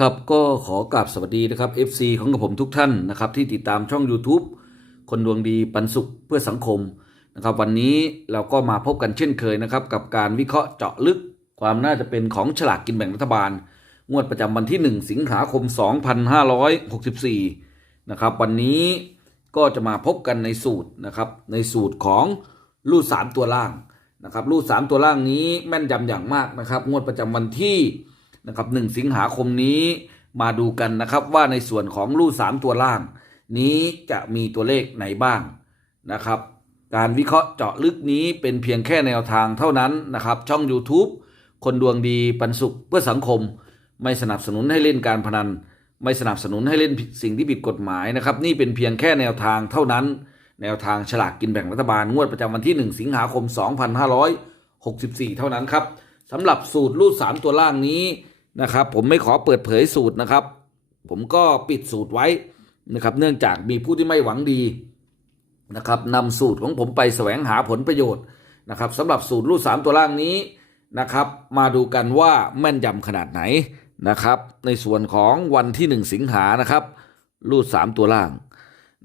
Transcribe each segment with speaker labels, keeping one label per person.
Speaker 1: ครับก็ขอกราบสวัสดีนะครับ FC ของกับผมทุกท่านนะครับ ที่ติดตามช่อง YouTube คนดวงดีปันสุขเพื่อสังคมนะครับ วันนี้เราก็มาพบกันเช่นเคยนะครับ กับการวิเคราะห์เจาะลึกความน่าจะเป็นของฉลากกินแบ่งรัฐบาล งวดประจำวันที่ 1 สิงหาคม 2564 นะครับ วันนี้ก็จะมาพบกันในสูตรนะครับ ในสูตรของรูด 3 ตัวล่างนะครับรูด 3 ตัวล่างนี้แม่นยำอย่างมากนะครับ งวดประจำวันที่ นะครับหนึ่งสิงหาคมนี้มาดูกันนะครับว่าในส่วนของรูดสามตัวล่าง นี้จะมีตัวเลขไหนบ้างนะครับ การวิเคราะห์เจาะลึกนี้เป็นเพียงแค่แนวทางเท่านั้นนะครับ ช่อง YouTube คนดวงดีปันสุขเพื่อสังคม ไม่สนับสนุนให้เล่นการพนัน ไม่สนับสนุนให้เล่นสิ่งที่ผิดกฎหมายนะครับ นี่เป็นเพียงแค่แนวทางเท่านั้น แนวทางฉลากกินแบ่งรัฐบาลงวดประจำวันที่ 1 สิงหาคม 2564 เท่านั้นครับสำหรับสูตรรูด 3 ตัวล่างนี้ นะครับ ผมไม่ขอเปิดเผยสูตรนะครับ ผมก็ปิดสูตรไว้นะครับ เนื่องจากมีผู้ที่ไม่หวังดีนะครับนำสูตรของผมไปแสวงหาผลประโยชน์นะครับสำหรับสูตรรูดสามตัวล่างนี้นะครับ มาดูกันว่าแม่นยำขนาดไหนนะครับ ในส่วนของวันที่ 1 สิงหานะครับรูด 3 ตัวล่าง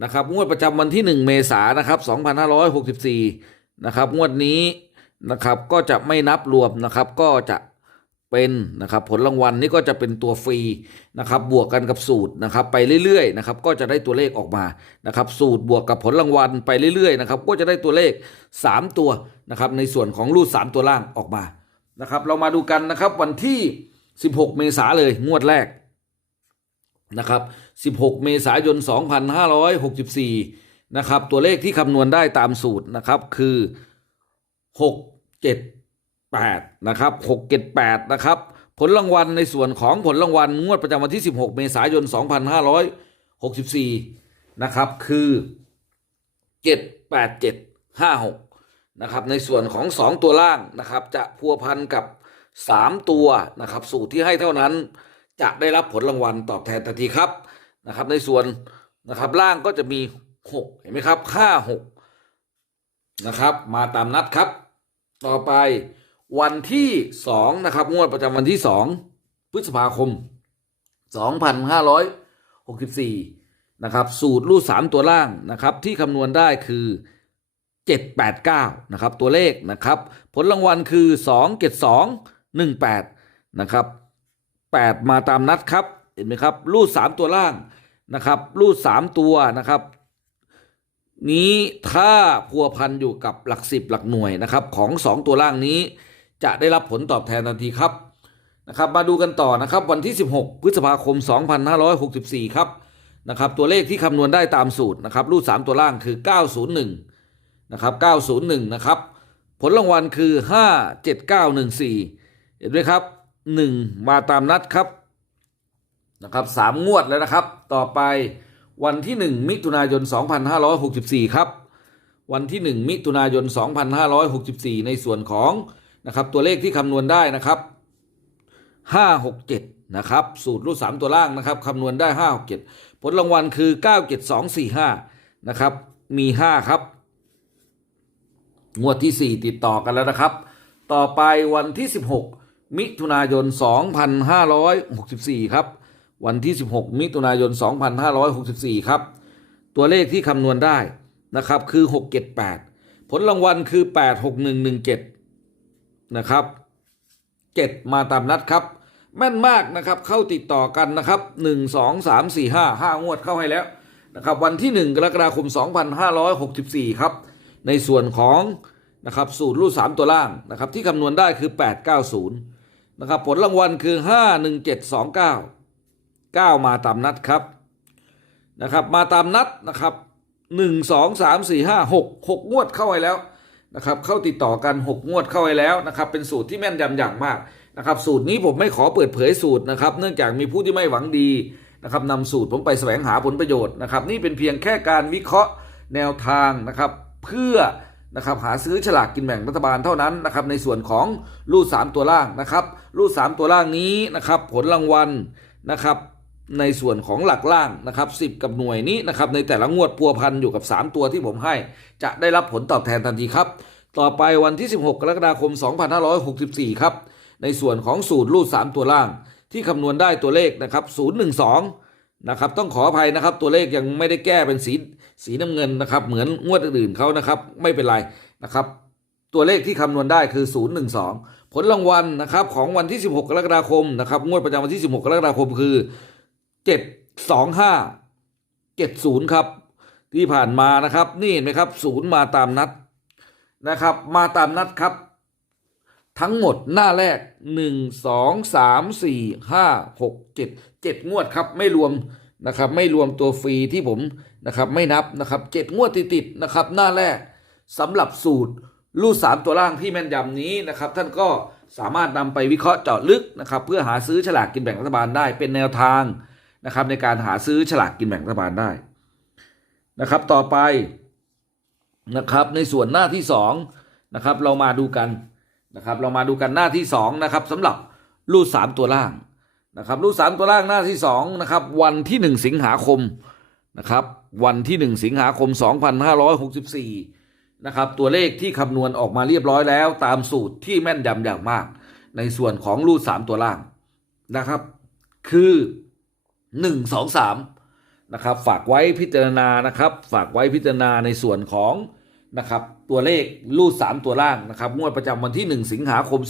Speaker 1: นะครับ งวดประจำวันที่ 1 เมษายนนะครับ2564นะครับ งวดนี้นะครับก็จะไม่นับรวมนะครับ ก็จะ เป็นนะครับผลรางวัลนี่ก็จะเป็นตัวฟรีนะครับบวกกันกับสูตรนะครับไปเรื่อยๆนะครับก็จะได้ตัวเลขออกมานะครับสูตรบวกกับผลรางวัลไปเรื่อยๆนะครับก็จะได้ตัวเลข 3 ตัวนะครับในส่วนของรูด 3 ตัวล่างออกมานะครับเรามาดูกันนะครับวันที่ 16 เมษาเลยงวดแรกนะครับ16 เมษายน 2564นะครับตัวเลขที่คำนวณได้ตามสูตรนะครับคือ 6 7 8นะครับ6 7 8นะครับผลรางวัลในส่วนของผลรางวัลงวดประจำวันที่ 16 เมษายน 2564นะครับคือ 7 8 7 5 6นะครับในส่วนของ 2 ตัวล่างนะครับจะพัวพันกับ 3 ตัวนะครับสูตรที่ให้เท่านั้นจะได้รับผลรางวัลตอบแทนทันทีครับนะครับในส่วนนะครับล่างก็จะมี 6 เห็นไหมครับ 5 6นะครับมาตามนัดครับ ต่อไป วันที่สองนะครับ งวดประจำวันที่สองพฤษภาคม2564นะครับ สูตรรูดสามตัวล่างนะครับ ที่คำนวณได้คือ 789 นะครับ ตัวเลขนะครับ ผลรางวัลคือ 272 18 นะครับ 8 มาตามนัดครับ เห็นไหมครับ รูด 3 ตัวล่างนะครับ รูด 3 ตัวนะครับ นี้ถ้าพัวพันอยู่กับหลักสิบหลักหน่วยนะครับ ของ 2 ตัวล่างนี้ จะได้รับผลตอบแทนทันทีครับนะครับมาดูกันต่อนะครับวันที่ 16 พฤษภาคม 2564 ครับนะครับตัวเลขที่คำนวณได้ตามสูตรนะครับรูด 3 ตัวล่างคือ 901นะครับ901นะครับผลรางวัลคือ 57914 เห็นไหมครับ 1 มาตามนัดครับนะครับสามงวดแล้วนะครับ ต่อไปวันที่ 1 มิถุนายน 2564 ครับ วันที่ 1 มิถุนายน 2564 ในส่วนของ นะครับตัวเลขที่คำนวณได้นะครับ567นะครับสูตรรูด3ตัวล่างนะครับคำนวณได้567ผลรางวัลคือ97245นะครับมี5ครับงวดที่4ติดต่อกันแล้วนะครับ ต่อไปวันที่16มิถุนายน2564ครับวันที่ 16 มิถุนายน 2564 ครับ ตัวเลขที่คำนวณได้นะครับคือ 678 ผลรางวัลคือ 86117 นะครับ7มาตามนัดครับ แม่นมากนะครับเข้าติดต่อกันนะครับ1 2 3 4 5 5งสามสี่ห้าห้างวดเข้าให้แล้วนะครับวันที่1กรกฎาคม2564ครับ ในส่วนของนะครับสูตรรูด3ตัวล่างนะครับที่คำนวณได้คือ890นย์นะครับผลรางวัลคือ51729 9มาตามนัดครับนะครับมาตามนัดนะครับ1 2 3 4 5 6 6งวดเข้าให้แล้ว นะครับเข้าติดต่อกัน 6 งวดเข้าให้แล้วนะครับเป็นสูตรที่แม่นยำอย่างมากนะครับสูตรนี้ผมไม่ขอเปิดเผยสูตรนะครับเนื่องจากมีผู้ที่ไม่หวังดีนะครับนำสูตรผมไปแสวงหาผลประโยชน์นะครับนี่เป็นเพียงแค่การวิเคราะห์แนวทางนะครับเพื่อนะครับหาซื้อฉลากกินแบ่งรัฐบาลเท่านั้นนะครับในส่วนของรูด3ตัวล่างนะครับรูด3ตัวล่างนี้นะครับผลรางวัลนะครับ ในส่วนของหลักล่างนะครับ10 กับหน่วยนี้นะครับในแต่ละงวดพัวพันอยู่กับ 3 ตัวที่ผมให้ จะได้รับผลตอบแทนทันทีครับ ต่อไปวันที่ 16 กรกฎาคม 2564 ครับ ในส่วนของสูตรรูด 3 ตัวล่าง ที่คำนวณได้ตัวเลขนะครับ012นะครับต้องขออภัยนะครับตัวเลขยังไม่ได้แก้เป็นสีสีน้ำเงินนะครับเหมือนงวดอื่นเขานะครับไม่เป็นไรนะครับตัวเลขที่คำนวณได้คือ 012 ผลรางวัลนะครับของวันที่ 16 กรกฎาคมนะครับงวดประจำวันที่ 16 กรกฎาคมคือ 725 70 ครับ ที่ผ่านมานะครับ นี่เห็นไหมครับศูนย์มาตามนัดนะครับ มาตามนัดครับ ทั้งหมดหน้าแรก 1 2 3 4 5 6 7 7 งวดครับ ไม่รวมนะครับ ไม่รวมตัวฟรีที่ผมนะครับ ไม่นับนะครับ7งวดติดๆนะครับ หน้าแรกสำหรับสูตรรูดสามตัวล่างที่แม่นยำนี้นะครับ ท่านก็สามารถนำไปวิเคราะห์เจาะลึกนะครับ เพื่อหาซื้อฉลากกินแบ่งรัฐบาลได้เป็นแนวทาง นะครับในการหาซื้อฉลากกินแบ่งรัฐบาลได้นะครับต่อไปนะครับในส่วนหน้าที่สองนะครับเรามาดูกันนะครับเรามาดูกันหน้าที่สองนะครับสำหรับรูดสามตัวล่างนะครับรูดสามตัวล่างหน้าที่สองนะครับวันที่หนึ่งสิงหาคมนะครับวันที่หนึ่งสิงหาคม 2564นะครับตัวเลขที่คำนวณออกมาเรียบร้อยแล้ว ตามสูตรที่แม่นยำอย่างมาก ในส่วนของรูดสามตัวล่างนะครับ คือ หนึ่งสองสามนะครับฝากไว้พิจารณานะครับฝากไว้พิจารณาในส่วนของนะครับตัวเลขรูด 3 ตัวล่างนะครับงวดประจำวันที่ 1 สิงหาคม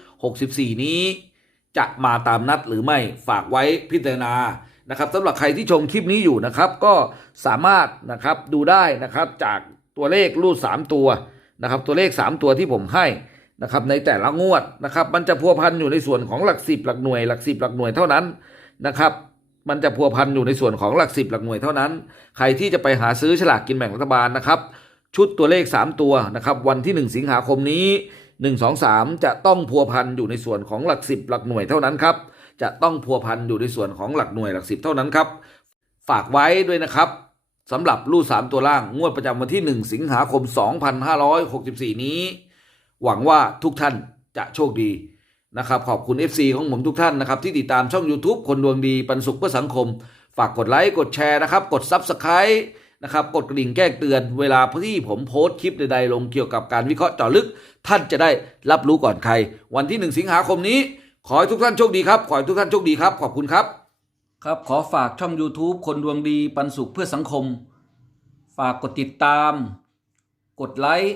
Speaker 1: 2564 นี้ จะมาตามนัดหรือไม่ฝากไว้พิจารณานะครับสำหรับใครที่ชมคลิปนี้อยู่นะครับ ก็สามารถนะครับดูได้นะครับจากตัวเลขรูด 3 ตัวนะครับตัวเลข 3 ตัวที่ผมให้นะครับในแต่ละงวดนะครับมันจะพัวพันอยู่ในส่วนของหลักสิบหลักหน่วยหลักสิบหลักหน่วยเท่านั้น นะครับ มันจะพัวพันอยู่ในส่วนของหลักสิบหลักหน่วยเท่านั้น ใครที่จะไปหาซื้อฉลากกินแบ่งรัฐบาลนะครับ ชุดตัวเลข 3 ตัวนะครับ วันที่ 1 สิงหาคมนี้ 1 2 3 จะต้องพัวพันอยู่ในส่วนของหลักสิบหลักหน่วยเท่านั้นครับ จะต้องพัวพันอยู่ในส่วนของหลักหน่วยหลักสิบเท่านั้นครับ ฝากไว้ด้วยนะครับสำหรับรูด3ตัวล่างงวดประจำวันที่ 1 สิงหาคม 2564 นี้ หวังว่าทุกท่านจะโชคดี นะครับขอบคุณ FC ของผมทุกท่านนะครับที่ติดตามช่อง YouTube คนดวงดีปันสุขเพื่อสังคม ฝากกดไลค์กดแชร์นะครับกด Subscribe นะครับกดกระดิ่งแจ้งเตือนเวลาที่ผมโพสต์คลิปใดๆลงเกี่ยวกับการวิเคราะห์เจาะลึก ท่านจะได้รับรู้ก่อนใคร วันที่ 1 สิงหาคมนี้ ขอให้ทุกท่านโชคดีครับ ขอให้ทุกท่านโชคดีครับ ขอบคุณครับ ครับขอฝากช่อง YouTube คนดวงดีปันสุขเพื่อสังคม ฝากกดติดตาม กดไลค์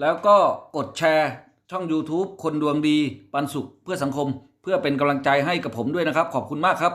Speaker 1: แล้วก็กดแชร์ ช่อง YouTube คนดวงดีปันสุขเพื่อสังคม เพื่อเป็นกำลังใจให้กับผมด้วยนะครับ ขอบคุณมากครับ